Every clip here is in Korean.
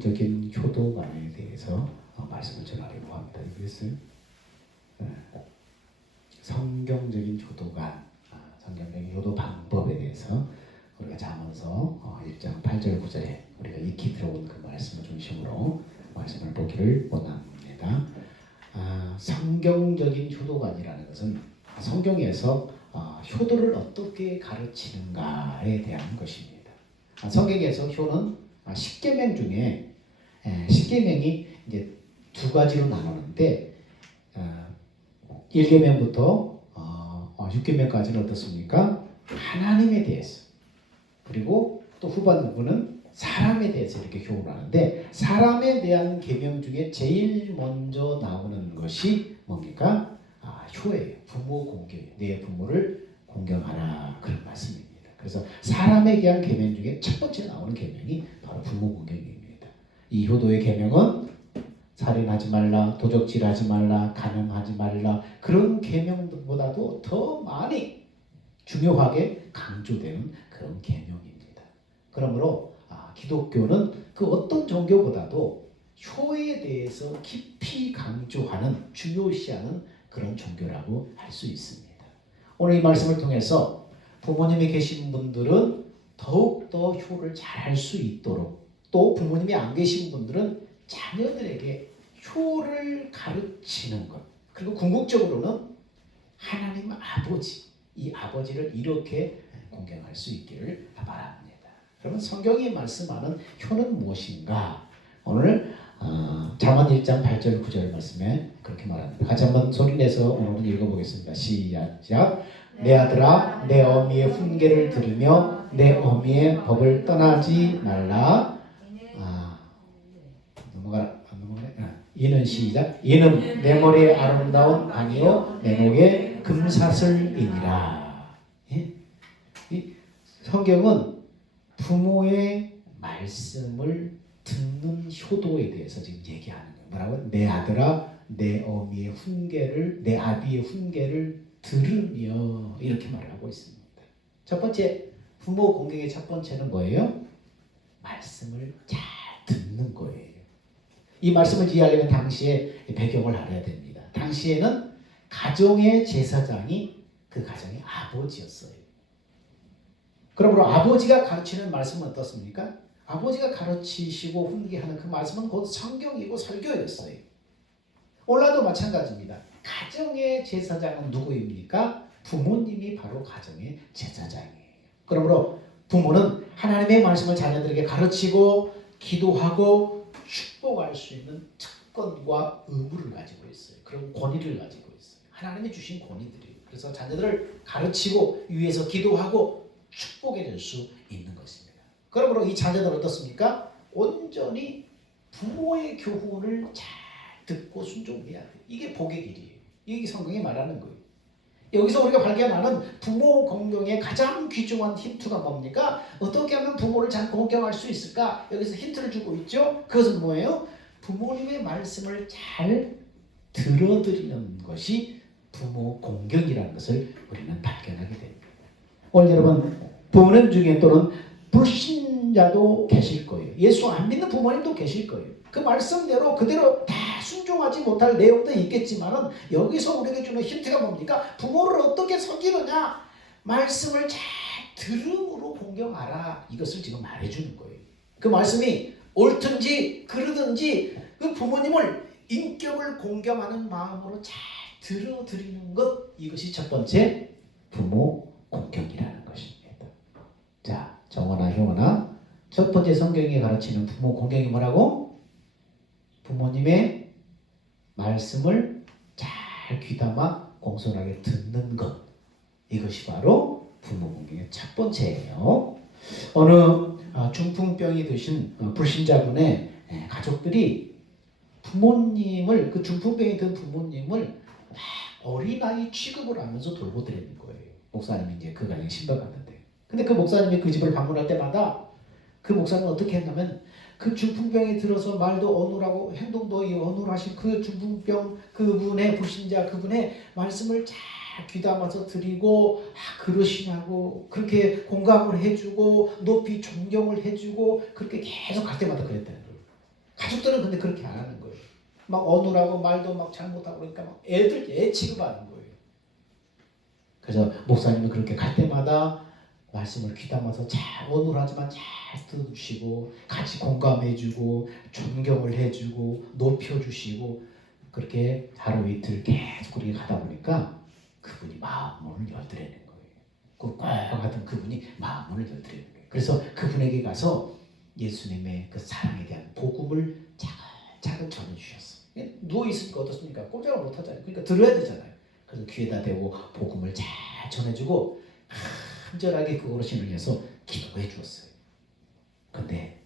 성경적인 효도관에 대해서 말씀을 전하려고 합니다. 이것은 성경적인 효도관, 성경적인 효도 방법에 대해서 우리가 잠언서 1장 8절 9절에 우리가 익히 들어온 그 말씀을 중심으로 말씀을 보기를 원합니다. 성경적인 효도관이라는 것은 성경에서 효도를 어떻게 가르치는가에 대한 것입니다. 성경에서 효는 십계명 중에 십계명이 이제 두 가지로 나누는데 1계명부터 6계명까지는 어떻습니까? 하나님에 대해서, 그리고 또 후반부는 사람에 대해서 이렇게 효를 하는데, 사람에 대한 계명 중에 제일 먼저 나오는 것이 뭡니까? 효예요. 부모 공경. 내 부모를 공경하라, 그런 말씀입니다. 그래서 사람에 대한 계명 중에 첫 번째 나오는 계명이 바로 부모 공경입니다. 이 효도의 계명은 살인하지 말라, 도적질하지 말라, 간음하지 말라, 그런 계명보다도 더 많이 중요하게 강조되는 그런 계명입니다. 그러므로 기독교는 그 어떤 종교보다도 효에 대해서 깊이 강조하는, 중요시하는 그런 종교라고 할 수 있습니다. 오늘 이 말씀을 통해서 부모님이 계신 분들은 더욱더 효를 잘할 수 있도록, 또 부모님이 안 계신 분들은 자녀들에게 효를 가르치는 것, 그리고 궁극적으로는 하나님 아버지, 이 아버지를 이렇게 공경할 수 있기를 바랍니다. 그러면 성경이 말씀하는 효는 무엇인가? 오늘 잠언 1장 8절 9절 말씀에 그렇게 말합니다. 같이 한번 소리내서 오늘은 읽어보겠습니다. 시작. 내 아들아, 내 어미의 훈계를 들으며 내 어미의 법을 떠나지 말라. 넘어가라. 이는 시작. 이는 내 머리에 아름다운 방이요 내 목에 금사슬이니라. 예? 이 성경은 부모의 말씀을 듣는 효도에 대해서 지금 얘기하는 거예요. 뭐라고? 내 아들아, 내 어미의 훈계를, 내 아비의 훈계를 들으며, 이렇게 말을 하고 있습니다. 첫 번째, 부모 공경의 첫 번째는 뭐예요? 말씀을 잘 듣는 거예요. 이 말씀을 이해하려면 당시의 배경을 알아야 됩니다. 당시에는 가정의 제사장이 그 가정의 아버지였어요. 그러므로 아버지가 가르치는 말씀은 어떻습니까? 아버지가 가르치시고 훈계하는 그 말씀은 곧 성경이고 설교였어요. 오늘도 마찬가지입니다. 가정의 제사장은 누구입니까? 부모님이 바로 가정의 제사장이에요. 그러므로 부모는 하나님의 말씀을 자녀들에게 가르치고 기도하고 축복할 수 있는 특권과 의무를 가지고 있어요. 그런 권위를 가지고 있어요. 하나님이 주신 권위들이에요. 그래서 자녀들을 가르치고 위해서 기도하고 축복해 줄 수 있는 것입니다. 그러므로 이 자녀들은 어떻습니까? 온전히 부모의 교훈을 잘 듣고 순종해야 돼요. 이게 복의 길이에요. 이게 성경이 말하는 거예요. 여기서 우리가 발견하는 부모 공경의 가장 귀중한 힌트가 뭡니까? 어떻게 하면 부모를 잘 공경할 수 있을까? 여기서 힌트를 주고 있죠. 그것은 뭐예요? 부모님의 말씀을 잘 들어드리는 것이 부모 공경이라는 것을 우리는 발견하게 됩니다. 오늘 여러분, 부모님 중에 또는 불신자도 계실 거예요. 예수 안 믿는 부모님도 계실 거예요. 그 말씀대로 그대로 다 순종하지 못할 내용도 있겠지만은, 여기서 우리에게 주는 힌트가 뭡니까? 부모를 어떻게 섬기느냐? 말씀을 잘 들음으로 공경하라. 이것을 지금 말해주는 거예요. 그 말씀이 옳든지 그르든지 그 부모님을 인격을 공경하는 마음으로 잘 들어드리는 것, 이것이 첫 번째 부모 공경이라는 것입니다. 자, 정원아, 효원아, 첫 번째 성경이 가르치는 부모 공경이 뭐라고? 부모님의 말씀을 잘 귀담아 공손하게 듣는 것, 이것이 바로 부모 공경의 첫 번째예요. 어느 중풍병이 드신 불신자분의 가족들이 부모님을, 그 중풍병이 든 부모님을 어린아이 취급을 하면서 돌보 드리는 거예요. 목사님이 이제 그 가정에 신박하는데, 근데 그 목사님이 그 집을 방문할 때마다 그 목사님은 어떻게 했냐면, 그 중풍병이 들어서 말도 어눌하고 행동도 어눌하신 그 중풍병 그분의 불신자 그분의 말씀을 잘 귀담아서 드리고, 그러시냐고 그렇게 공감을 해주고 높이 존경을 해주고, 그렇게 계속 갈 때마다 그랬다는 거예요. 가족들은 근데 그렇게 안 하는 거예요. 막 어눌하고 말도 막 잘못하고 그러니까 막 애 취급하는 거예요. 그래서 목사님은 그렇게 갈 때마다 말씀을 귀담아서 잘 어눌하지만 잘 들어주시고 같이 공감해주고 존경을 해주고 높여주시고 그렇게 하루 이틀 계속 그렇게 가다 보니까 그분이 마음문을 열더라는 거예요. 그 같은 그분이 마음문을 열더라는 거예요. 그래서 그분에게 가서 예수님의 그 사랑에 대한 복음을 차근차근 전해주셨어. 누워있으니까 어떻습니까? 꼼짝을 못하잖아요. 그러니까 들어야 되잖아요. 그래서 귀에다 대고 복음을 잘 전해주고 간절하게 그 어르신을 위해서 기도해 주었어요. 근데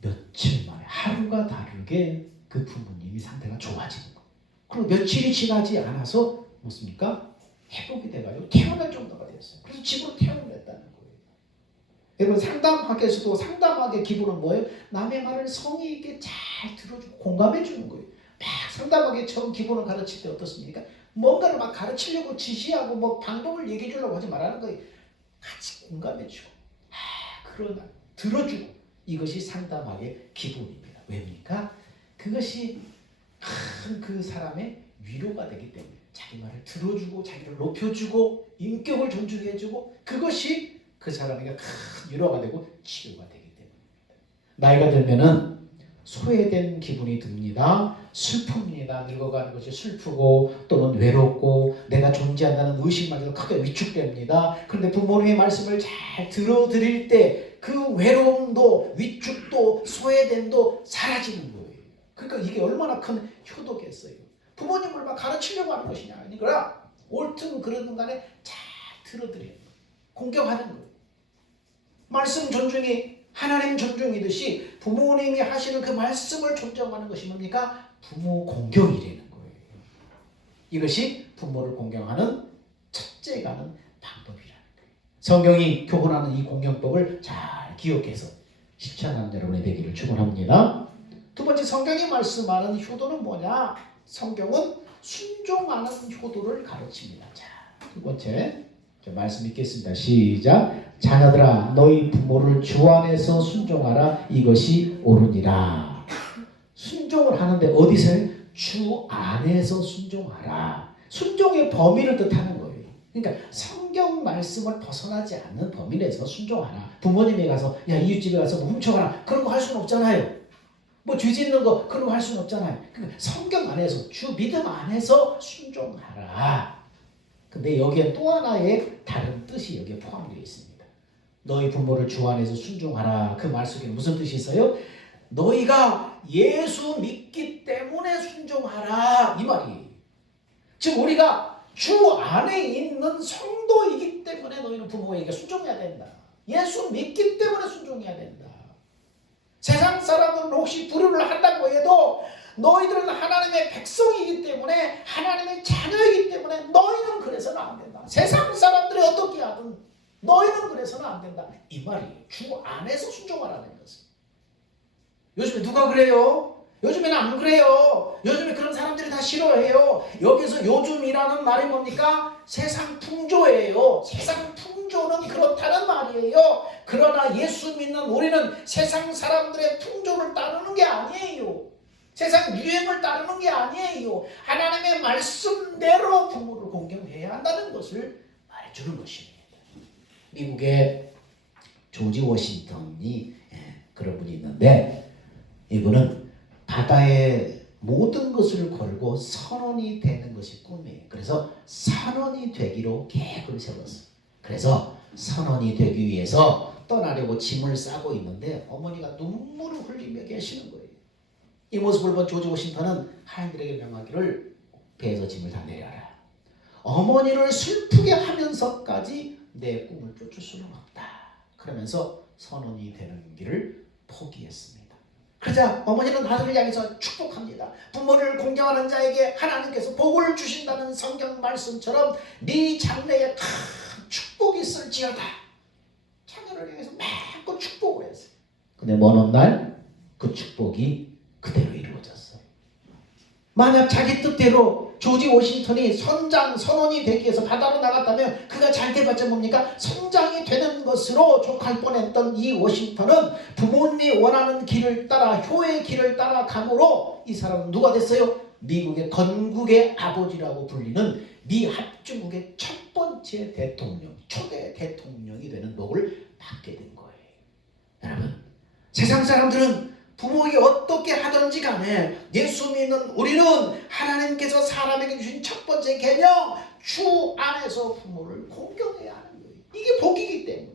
며칠 만에 하루가 다르게 그 부모님이 상태가 좋아지는 거예요. 그리고 며칠이 지나지 않아서 무엇입니까? 회복이 돼가지고 퇴원할 정도가 됐어요. 그래서 집으로 퇴원을 했다는 거예요. 여러분 상담학에서도 상담학의 기본은 뭐예요? 남의 말을 성의 있게 잘 들어주고 공감해 주는 거예요. 막 상담학의 처음 기본을 가르칠 때 어떻습니까? 뭔가를 막 가르치려고 지시하고 뭐 방법을 얘기해 주려고 하지 말라는 거예요. 같이 공감해주고 그러나 들어주고 이것이 상담학의 기본입니다. 왜입니까? 그것이 큰 그 사람의 위로가 되기 때문에 자기 말을 들어주고 자기를 높여주고 인격을 존중해주고 그것이 그 사람에게 큰 위로가 되고 치유가 되기 때문입니다. 나이가 들면은 소외된 기분이 듭니다. 슬픕니다. 늙어가는 것이 슬프고 또는 외롭고 내가 존재한다는 의식만으로 크게 위축됩니다. 그런데 부모님의 말씀을 잘 들어드릴 때 그 외로움도 위축도 소외됨도 사라지는 거예요. 그러니까 이게 얼마나 큰 효도겠어요. 부모님을 막 가르치려고 하는 것이냐 아니라 옳든 그러든 간에 잘 들어드려요. 공경하는 거예요. 말씀 존중이 하나님 존중이듯이 부모님이 하시는 그 말씀을 존경하는 것이 뭡니까? 부모 공경이라는 거예요. 이것이 부모를 공경하는 첫째 가는 방법이라는 거예요. 성경이 교훈하는 이 공경법을 잘 기억해서 실천하는 여러분이 되기를 축원합니다. 두 번째 성경이 말씀하는 효도는 뭐냐? 성경은 순종하는 효도를 가르칩니다. 자, 두 번째 말씀 읽겠습니다. 시작. 자녀들아 너희 부모를 주 안에서 순종하라. 이것이 옳으니라. 순종을 하는데 어디서요? 주 안에서 순종하라. 순종의 범위를 뜻하는 거예요. 그러니까 성경 말씀을 벗어나지 않는 범위 내에서 순종하라. 부모님에 가서 야 이웃집에 가서 뭐 훔쳐가라. 그런 거 할 수는 없잖아요. 뭐 죄 짓는 거 그런 거 할 수는 없잖아요. 그러니까 성경 안에서 주 믿음 안에서 순종하라. 근데 여기에 또 하나의 다른 뜻이 여기에 포함되어 있습니다. 너희 부모를 주 안에서 순종하라. 그 말 속에 무슨 뜻이 있어요? 너희가 예수 믿기 때문에 순종하라. 이 말이에요. 즉 우리가 주 안에 있는 성도이기 때문에 너희는 부모에게 순종해야 된다. 예수 믿기 때문에 순종해야 된다. 세상 사람들은 혹시 불효를 한다고 해도 너희들은 하나님의 백성이기 때문에 하나님의 자녀이기 때문에 너희는 그래서는 안 된다. 세상 사람들이 어떻게 하든 너희는 그래서는 안 된다. 이 말이에요. 주 안에서 순종하라는 것은. 요즘에 누가 그래요? 요즘에는 안 그래요. 요즘에 그런 사람들이 다 싫어해요. 여기서 요즘이라는 말이 뭡니까? 세상 풍조예요. 세상 풍조는 그렇다는 말이에요. 그러나 예수 믿는 우리는 세상 사람들의 풍조를 따르는 게 아니에요. 세상 유행을 따르는 게 아니에요. 하나님의 말씀대로 부모를 공경해야 한다는 것을 말해주는 것입니다. 미국의 조지 워싱턴이 그런 분이 있는데 이분은 바다에 모든 것을 걸고 선원이 되는 것이 꿈이에요. 그래서 선원이 되기로 계획을 세웠어요. 그래서 선원이 되기 위해서 떠나려고 짐을 싸고 있는데 어머니가 눈물을 흘리며 계시는 거예요. 이 모습을 본 조지 워싱턴은 하인들에게 명하기를 배에서 짐을 다 내려라. 어머니를 슬프게 하면서까지 내 꿈을 쫓을 수는 없다. 그러면서 선원이 되는 길을 포기했습니다. 그러자 어머니는 아들을 향해서 축복합니다. 부모를 공경하는 자에게 하나님께서 복을 주신다는 성경 말씀처럼 네 장래에 큰 축복이 있을지어다. 자녀를 향해서 마음껏 축복을 했어요. 근데 먼 훗날 그 축복이 그대로 이루어졌어요. 만약 자기 뜻대로 조지 워싱턴이 선원이 되기 위해서 바다로 나갔다면 그가 잘 돼봤자 뭡니까? 선장이 되는 것으로 족할 뻔했던 이 워싱턴은 부모님이 원하는 길을 따라 효의 길을 따라 감으로 이 사람은 누가 됐어요? 미국의 건국의 아버지라고 불리는 미 합중국의 첫 번째 대통령, 초대 대통령이 되는 복을 받게 된 거예요. 여러분, 세상 사람들은 부모에게 어떻게 하든지 간에 예수 믿는 우리는 하나님께서 사람에게 주신 첫 번째 계명, 주 안에서 부모를 공경해야 하는 거예요. 이게 복이기 때문에.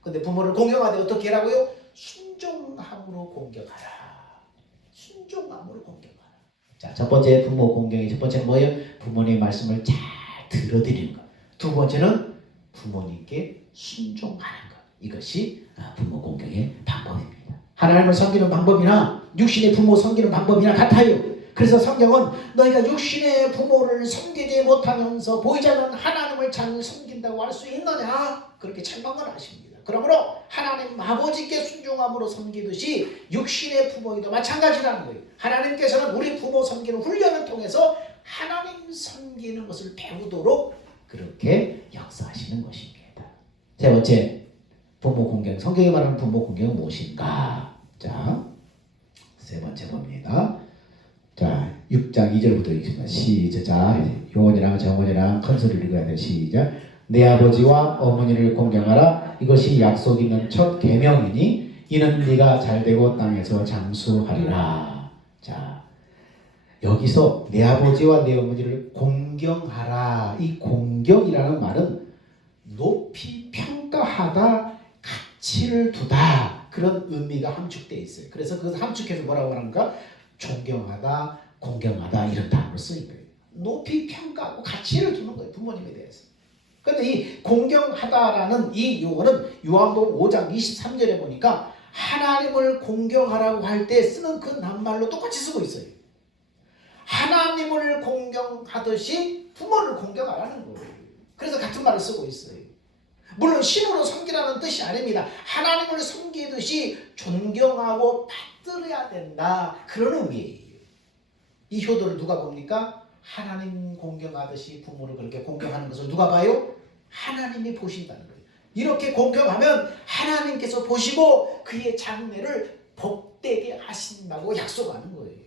근데 부모를 공경하되 어떻게 하라고요? 순종함으로 공경하라. 순종함으로 공경하라. 자, 첫 번째 부모 공경의 첫 번째는 뭐예요? 부모님의 말씀을 잘 들어드리는 것. 두 번째는 부모님께 순종하는 것. 이것이 부모 공경의 방법입니다. 하나님을 섬기는 방법이나 육신의 부모 섬기는 방법이나 같아요. 그래서 성경은 너희가 육신의 부모를 섬기지 못하면서 보이지 않는 하나님을 잘 섬긴다고 할 수 있느냐? 그렇게 책망을 하십니다. 그러므로 하나님 아버지께 순종함으로 섬기듯이 육신의 부모에도 마찬가지라는 거예요. 하나님께서는 우리 부모 섬기는 훈련을 통해서 하나님 섬기는 것을 배우도록 그렇게 역사하시는 것입니다. 세 번째, 부모 공경. 성경이 말하는 부모 공경은 무엇인가? 자, 세 번째 봅니다. 자, 6장 2절부터 읽겠습니다. 시작. 용원이랑 정원이랑 큰 소리를 읽어야 돼. 시작. 내 아버지와 어머니를 공경하라. 이것이 약속 있는 첫 계명이니 이는 네가 잘되고 땅에서 장수하리라. 자, 여기서 내 아버지와 내 어머니를 공경하라. 이 공경이라는 말은 높이 평가하다, 가치를 두다, 그런 의미가 함축되어 있어요. 그래서 그 함축해서 뭐라고 하는가? 존경하다, 공경하다, 이런 단어를 쓰인 거예요. 높이 평가하고 가치를 두는 거예요, 부모님에 대해서. 그런데 이 공경하다라는 이 용어는 요한복음 5장 23절에 보니까 하나님을 공경하라고 할 때 쓰는 그 낱말로 똑같이 쓰고 있어요. 하나님을 공경하듯이 부모를 공경하라는 거예요. 그래서 같은 말을 쓰고 있어요. 물론 신으로 섬기라는 뜻이 아닙니다. 하나님을 섬기듯이 존경하고 받들어야 된다, 그런 의미예요. 이 효도를 누가 봅니까? 하나님 공경하듯이 부모를 그렇게 공경하는 것을 누가 봐요? 하나님이 보신다는 거예요. 이렇게 공경하면 하나님께서 보시고 그의 장래를 복되게 하신다고 약속하는 거예요.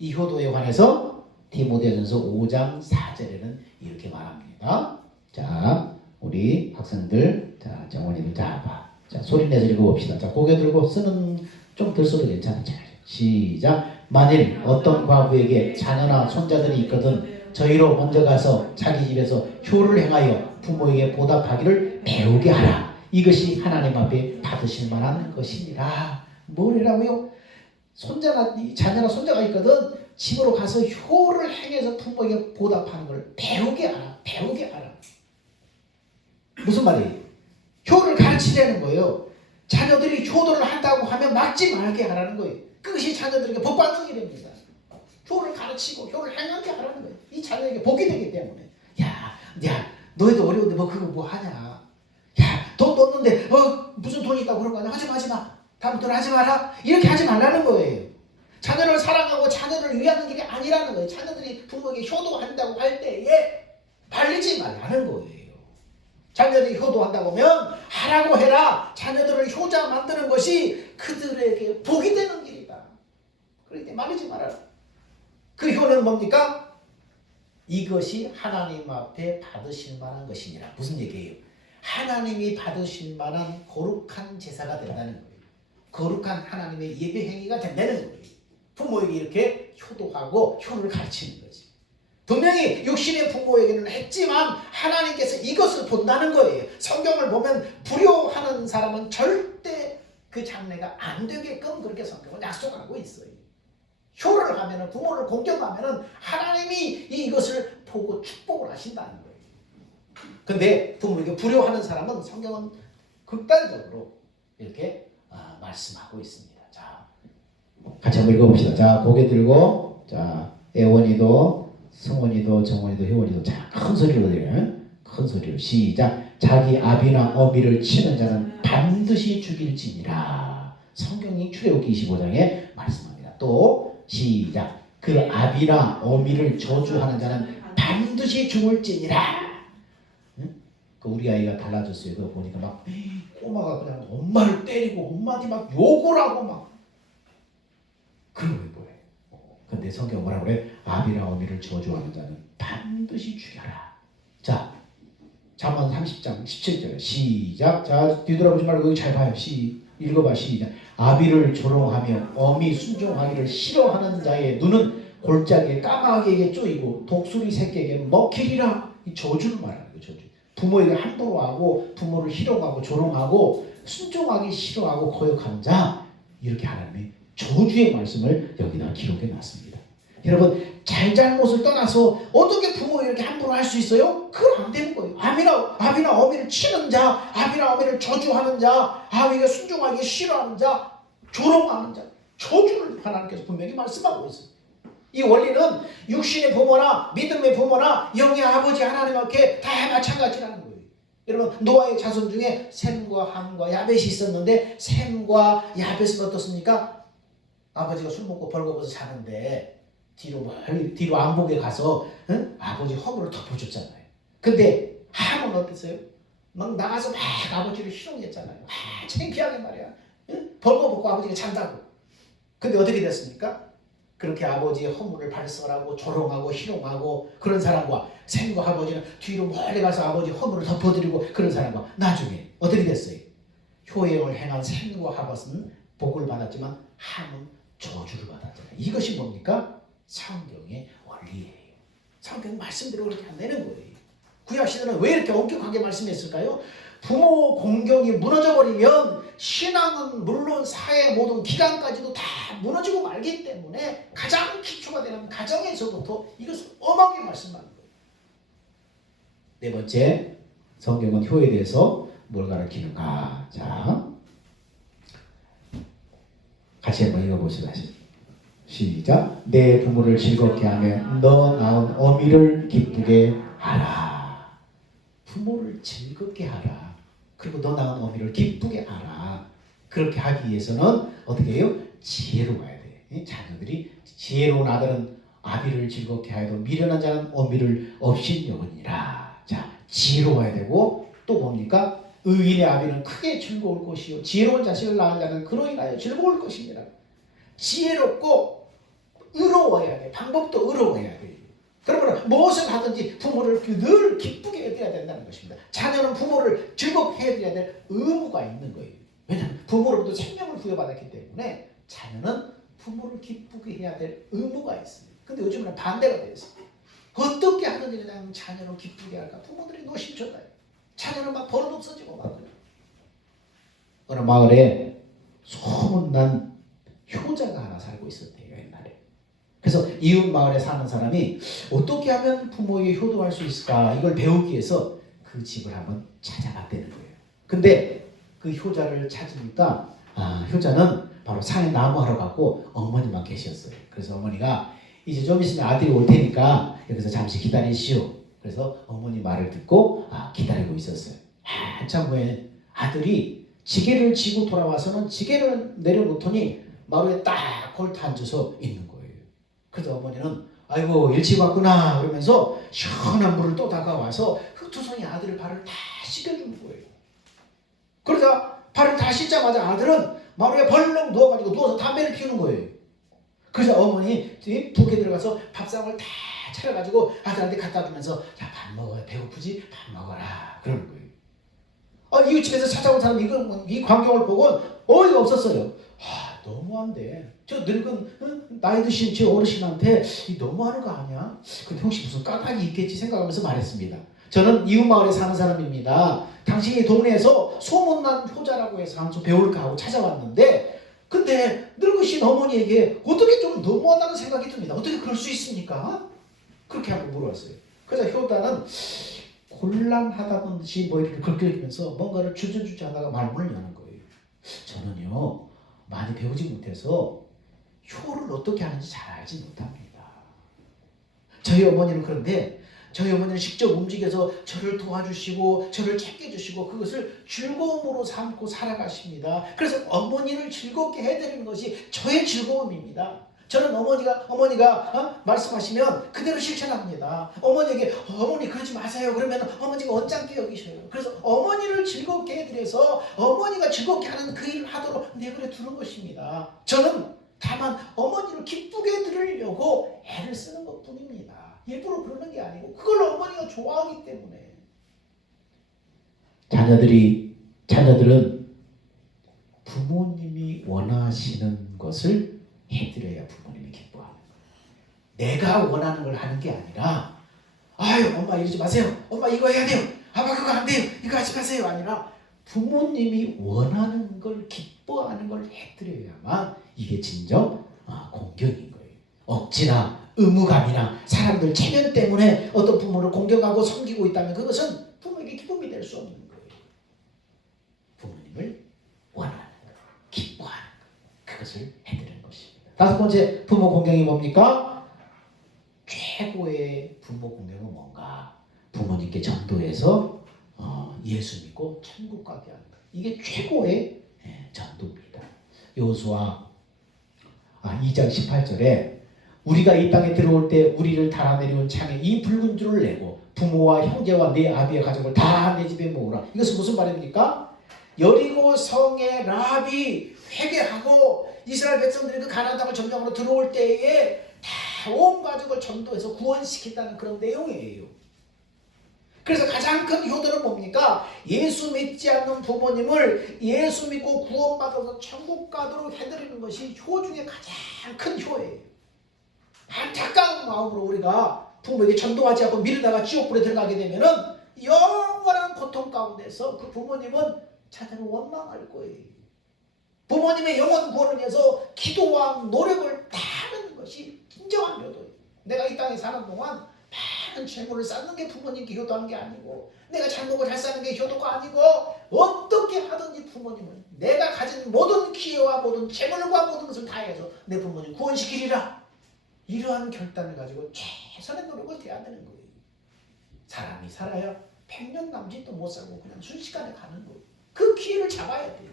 이 효도에 관해서 디모데전서 5장 4절에는 이렇게 말합니다. 자, 우리 학생들, 자, 정원이들 잡아. 자, 소리 내서 읽어봅시다. 자, 고개 들고 쓰는 좀 들써도 괜찮아요. 시작. 만일 어떤 과부에게 자녀나 손자들이 있거든 저희로 먼저 가서 자기 집에서 효를 행하여 부모에게 보답하기를 배우게 하라. 이것이 하나님 앞에 받으실 만한 것이니라. 뭐라고요? 자녀나 손자가 있거든 집으로 가서 효를 행해서 부모에게 보답하는 걸 배우게 하라. 배우게 하라. 무슨 말이에요? 효를 가르치려는 거예요. 자녀들이 효도를 한다고 하면 막지 말게 하라는 거예요. 그것이 자녀들에게 복받는 일입니다. 효를 가르치고 효를 행하게 하라는 거예요. 이 자녀에게 복이 되기 때문에. 야, 너희도 어려운데 뭐 그거 뭐 하냐? 야, 돈 넣었는데 무슨 돈이 있다고 그런 거 아니야? 하지 마. 다음부터는 하지 마라. 이렇게 하지 말라는 거예요. 자녀를 사랑하고 자녀를 위하는 길이 아니라는 거예요. 자녀들이 부모에게 효도한다고 할 때에 말리지 말라는 거예요. 자녀들이 효도한다고 하면 하라고 해라. 자녀들을 효자 만드는 것이 그들에게 복이 되는 길이다. 그렇게 말리지 말아라. 그 효는 뭡니까? 이것이 하나님 앞에 받으실 만한 것이니라. 무슨 얘기예요? 하나님이 받으실 만한 거룩한 제사가 된다는 거예요. 거룩한 하나님의 예배 행위가 된다는 거예요. 부모에게 이렇게 효도하고 효를 가르치는 거지. 분명히 육신의 부모에게는 했지만 하나님께서 이것을 본다는 거예요. 성경을 보면 불효하는 사람은 절대 그 장래가 안 되게끔 그렇게 성경은 약속하고 있어요. 효를 하면은, 부모를 공경하면은 하나님이 이것을 보고 축복을 하신다는 거예요. 근데 부모에게 불효하는 사람은 성경은 극단적으로 이렇게 말씀하고 있습니다. 자, 같이 한번 읽어봅시다. 자, 고개 들고, 자, 애원이도 승원이도 정원이도 효원이도 자, 큰 소리로 들려요. 큰 소리로 시작. 자기 아비나 어미를 치는 자는 반드시 죽일지니라. 성경이 출애굽기 25장에 말씀합니다. 또 시작. 그 아비나 어미를 저주하는 자는 반드시 죽을지니라. 응? 그 우리 아이가 달라졌어요. 그거 보니까 막 꼬마가 그냥 엄마를 때리고 엄마한테 막 욕을 하고 막 그런 거예요. 근데 성경 뭐라고 그래? 아비나 어미를 저주하는 자는 반드시 죽여라. 자, 잠언 30장 17절 시작. 자, 뒤돌아보지 말고 여기 잘 봐요. 읽어봐. 시작. 아비를 조롱하며 어미 순종하기를 싫어하는 자의 눈은 골짜기에 까마귀에게 쪼이고 독수리 새끼에게 먹히리라. 이 저주를 말하는 거예요. 저주. 부모에게 함부로 하고 부모를 희롱하고 조롱하고 순종하기 싫어하고 거역하는 자, 이렇게 하나님이 저주의 말씀을 여기다 기록해 놨습니다. 여러분, 잘잘못을 떠나서 어떻게 부모를 이렇게 함부로 할 수 있어요? 그건 안 되는 거예요. 아비나 어미를 치는 자, 아비나 어미를 저주하는 자, 아비가 순종하기 싫어하는 자, 조롱하는 자, 저주를 하나님께서 분명히 말씀하고 있어요. 이 원리는 육신의 부모나 믿음의 부모나 영의 아버지 하나님께 다 마찬가지라는 거예요. 여러분, 노아의 자손 중에 셈과 함과 야벳이 있었는데 셈과 야벳은 어떻습니까? 아버지가 술 먹고 벌거벗어 자는데 뒤로 안복에 가서 아버지 허물을 덮어줬잖아요. 근데 함은 어땠어요? 막 나가서 막 아버지를 희롱했잖아요. 창피하게 말이야. 벌거벗고 아버지가 잔다고. 근데 어떻게 됐습니까? 그렇게 아버지의 허물을 발설하고 조롱하고 희롱하고 그런 사람과 셈과 아버지는 뒤로 멀리 가서 아버지 허물을 덮어드리고 그런 사람과 나중에 어떻게 됐어요? 효행을 행한 셈과 아버지는 복을 받았지만 함은 저주를 받았잖아요. 이것이 뭡니까? 성경의 원리예요. 성경 말씀대로 그렇게 안 되는 거예요. 구약시대는 왜 이렇게 엄격하게 말씀했을까요? 부모 공경이 무너져버리면 신앙은 물론 사회 모든 기관까지도 다 무너지고 말기 때문에 가장 기초가 되는 가정에서부터 이것을 엄하게 말씀하는 거예요. 네 번째, 성경은 효에 대해서 뭘 가르치는가? 자, 같이 한번 읽어보시다. 시작. 내 부모를 즐겁게 하며 너 낳은 어미를 기쁘게 하라. 부모를 즐겁게 하라. 그리고 너 낳은 어미를 기쁘게 하라. 그렇게 하기 위해서는 어떻게 해요? 지혜로워야 돼. 자녀들이 지혜로운 아들은 아비를 즐겁게 하여도 미련한 자는 어미를 업신여기니라. 자, 지혜로워야 되고 또 뭡니까? 의인의 아비는 크게 즐거울 것이요 지혜로운 자식을 낳은 자는 그로 인하여 즐거울 것입니다. 지혜롭고 의로워야 돼. 방법도 의로워야 돼. 그러므로 무엇을 하든지 부모를 늘 기쁘게 해드려야 된다는 것입니다. 자녀는 부모를 즐겁게 해드려야 될 의무가 있는 거예요. 왜냐하면 부모로부터 생명을 부여받았기 때문에 자녀는 부모를 기쁘게 해야 될 의무가 있어요. 근데 요즘은 반대가 되어 있어요. 어떻게 하든지 그냥 자녀를 기쁘게 할까? 부모들이 노심초사해요. 자녀는 막 버릇 없어지고 막 그래요. 어느 마을에 소문난 효자가 하나 살고 있었대요. 옛날에. 그래서 이웃 마을에 사는 사람이 어떻게 하면 부모에게 효도할 수 있을까? 이걸 배우기 위해서 그 집을 한번 찾아갔다는 거예요. 근데 그 효자를 찾으니까 효자는 바로 산에 나무하러 갔고 어머니만 계셨어요. 그래서 어머니가 이제 좀 있으면 아들이 올 테니까 여기서 잠시 기다리시오. 그래서 어머니 말을 듣고 기다리고 있었어요. 한참 후에 아들이 지게를 지고 돌아와서는 지게를 내려놓더니 마루에 딱 골타 앉아서 있는 거예요. 그래서 어머니는 아이고 일찍 왔구나 그러면서 시원한 물을 또 다가와서 흑투성이 아들의 발을 다 씻겨주는 거예요. 그러자 발을 다 씻자마자 아들은 마루에 벌렁 누워서 담배를 피우는 거예요. 그래서 어머니 북에 들어가서 밥상을 다 차려가지고 아들한테 갖다 주면서 자, 밥 먹어야 배고프지? 밥 먹어라 그러는 거예요. 이웃집에서 찾아온 사람이 이 광경을 보고 어이가 없었어요. 너무한데 저 늙은 나이 드신 저 어르신한테 너무하는 거 아니야? 근데 혹시 무슨 까닭이 있겠지 생각하면서 말했습니다. 저는 이웃마을에 사는 사람입니다. 당신이 동네에서 소문난 효자라고 해서 한번 배울까 하고 찾아왔는데 근데 늙으신 어머니에게 어떻게 좀 너무하다는 생각이 듭니다. 어떻게 그럴 수 있습니까? 그렇게 하고 물어봤어요. 그래서 효자는 곤란하다든지 뭐 이렇게 긁히면서 뭔가를 주저주저 하다가 말문을 여는 거예요. 저는요 많이 배우지 못해서 효를 어떻게 하는지 잘 알지 못합니다. 저희 어머니는 그런데 저희 어머니는 직접 움직여서 저를 도와주시고 저를 챙겨주시고 그것을 즐거움으로 삼고 살아가십니다. 그래서 어머니를 즐겁게 해드리는 것이 저의 즐거움입니다. 저는 어머니가 말씀하시면 그대로 실천합니다. 어머니에게 어머니 그러지 마세요. 그러면 어머니가 언짢게 여기셔요. 그래서 어머니를 즐겁게 해드려서 어머니가 즐겁게 하는 그 일을 하도록 내버려 두는 것입니다. 저는 다만 어머니를 기쁘게 해드리려고 애를 쓰는 것뿐입니다. 일부러 그러는 게 아니고 그걸 어머니가 좋아하기 때문에. 자녀들은 부모님이 원하시는 것을 해드려야 부모님이 기뻐하는 거예요. 내가 원하는 걸 하는 게 아니라 아유 엄마 이러지 마세요. 엄마 이거 해야 돼요. 아빠 그거 안 돼요. 이거 하지 마세요. 아니라 부모님이 원하는 걸 기뻐하는 걸 해드려야만 이게 진정 공경인 거예요. 억지나 의무감이나 사람들 체면 때문에 어떤 부모를 공경하고 섬기고 있다면 그것은 부모에게 기쁨이 될 수 없는 거예요. 부모님을 원하는 것, 기뻐하는 것, 그것을 해드리는 것입니다. 다섯 번째 부모 공경이 뭡니까? 최고의 부모 공경은 뭔가? 부모님께 전도해서 예수 믿고 천국 가게 하는 것. 이게 최고의 전도입니다. 여호수아 2장 18절에 우리가 이 땅에 들어올 때 우리를 달아내려온 창에 이 붉은 줄을 내고 부모와 형제와 내 아비의 가족을 다 내 집에 모으라. 이것은 무슨 말입니까? 여리고 성의 라합이 회개하고 이스라엘 백성들이 그 가나안 땅을 점령으로 들어올 때에 다 온 가족을 전도해서 구원시킨다는 그런 내용이에요. 그래서 가장 큰 효도는 뭡니까? 예수 믿지 않는 부모님을 예수 믿고 구원받아서 천국 가도록 해드리는 것이 효 중에 가장 큰 효예요. 안타까운 마음으로 우리가 부모에게 전도하지 않고 미루다가 지옥불에 들어가게 되면은 영원한 고통 가운데서 그 부모님은 자녀는 원망할 거예요. 부모님의 영원 구원을 위해서 기도와 노력을 다 하는 것이 진정한 효도예요. 내가 이 땅에 사는 동안 많은 재물을 쌓는 게 부모님께 효도한 게 아니고 내가 잘 먹고 잘 사는 게 효도가 아니고 어떻게 하든지 부모님은 내가 가진 모든 기회와 모든 재물과 모든 것을 다해서 내 부모님 구원시키리라. 이러한 결단을 가지고 최선의 노력을 해야 되는 거예요. 사람이 살아야 100년 남짓도 못 살고 그냥 순식간에 가는 거예요. 그 기회를 잡아야 돼요.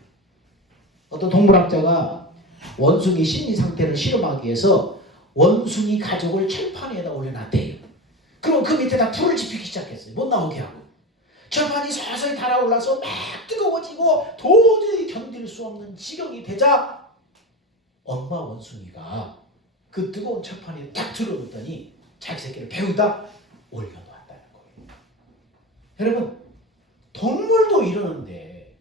어떤 동물학자가 원숭이 심리 상태를 실험하기 위해서 원숭이 가족을 철판 위에다 올려놨대요. 그럼 그 밑에다 불을 지피기 시작했어요. 못 나오게 하고. 철판이 서서히 달아올라서 막 뜨거워지고 도저히 견딜 수 없는 지경이 되자 엄마 원숭이가 그 뜨거운 철판에 딱 들어놓더니 자기 새끼를 배우다 올려놓았다는 거예요. 여러분 동물도 이러는데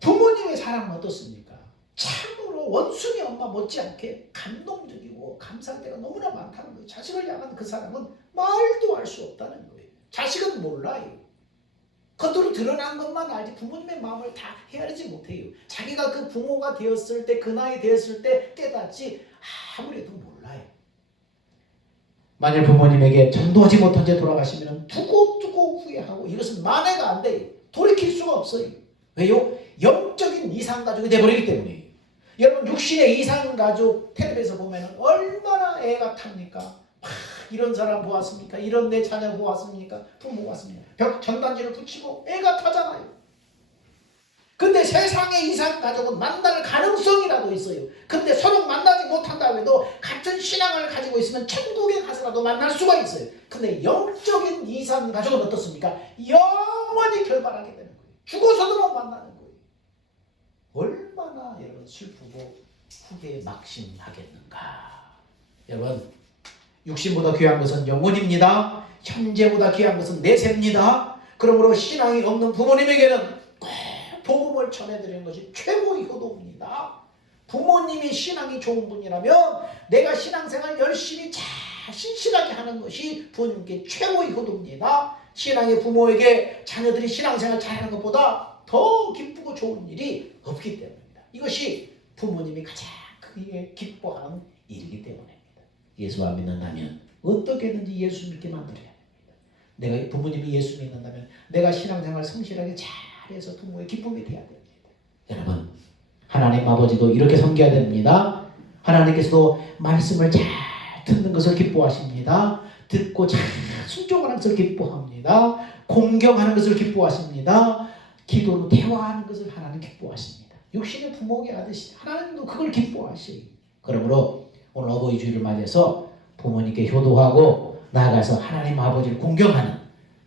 부모님의 사랑은 어떻습니까? 참으로 원숭이 엄마 못지않게 감동적이고 감사할 때가 너무나 많다는 거예요. 자식을 향한 그 사랑은 말도 할 수 없다는 거예요. 자식은 몰라요. 겉으로 드러난 것만 알지 부모님의 마음을 다 헤아리지 못해요. 자기가 그 부모가 되었을 때 그 나이 되었을 때 깨닫지 아무래도 몰라요. 만일 부모님에게 전도하지 못한 채 돌아가시면 두고 후회하고 이것은 만회가 안 돼요. 돌이킬 수가 없어요. 왜요? 영적인 이상가족이 돼버리기 때문이에요. 여러분 육신의 이상가족 텔레비에서 보면 얼마나 애가 탑니까? 이런 사람 보았습니까? 이런 내 자녀 보았습니까? 부모 보았습니까? 벽 전단지를 붙이고 애가 타잖아요. 근데 세상의 이상가족은 만날 가능성이라도 있어요. 근데 서로 만나지 못한다고 해도 같은 신앙을 가지고 있으면 천국에 가서라도 만날 수가 있어요. 근데 영적인 이상가족은 어떻습니까? 영원히 결발하게 되는 거예요. 죽어서도 못 만나는 거예요. 얼마나 여러분 슬프고 후회에 막심하겠는가. 여러분 육신보다 귀한 것은 영혼입니다. 현재보다 귀한 것은 내세입니다. 그러므로 신앙이 없는 부모님에게는 꼭 복음을 전해드리는 것이 최고의 효도입니다. 부모님이 신앙이 좋은 분이라면 내가 신앙생활 열심히 잘 신실하게 하는 것이 부모님께 최고의 효도입니다. 신앙의 부모에게 자녀들이 신앙생활 잘하는 것보다 더 기쁘고 좋은 일이 없기 때문입니다. 이것이 부모님이 가장 크게 기뻐하는 일이기 때문입니다. 예수 안 믿는다면 어떻게든지 예수 믿게 만들어야 됩니다. 내가 부모님이 예수 믿는다면 내가 신앙생활 성실하게 잘해서 부모의 기쁨이 돼야 됩니다. 여러분 하나님 아버지도 이렇게 섬겨야 됩니다. 하나님께서도 말씀을 잘 듣는 것을 기뻐하십니다. 듣고 잘 순종하는 것을 기뻐합니다. 공경하는 것을 기뻐하십니다. 기도로 대화하는 것을 하나님 기뻐하십니다. 육신의 부모에게 하듯이 하나님도 그걸 기뻐하셔요. 그러므로 오늘 어버이 주일을 맞이해서 부모님께 효도하고 나아가서 하나님 아버지를 공경하는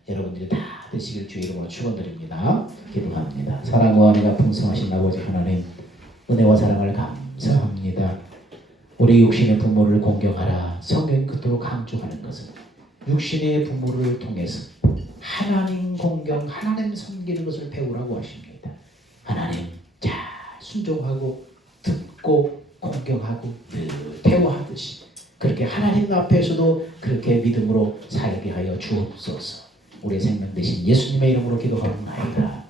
여러분들이 다 되시길 주의 이름으로 축원드립니다. 기도합니다. 사랑과 은혜가 풍성하신 아버지 하나님, 은혜와 사랑을 감사합니다. 우리 육신의 부모를 공경하라. 성경이 그토록 강조하는 것은 육신의 부모를 통해서 하나님 공경, 하나님 섬기는 것을 배우라고 하십니다. 하나님 잘 순종하고 듣고 공경하고 늘 대화하듯이 그렇게 하나님 앞에서도 그렇게 믿음으로 살게 하여 주옵소서. 우리의 생명 되신 예수님의 이름으로 기도하옵나이다.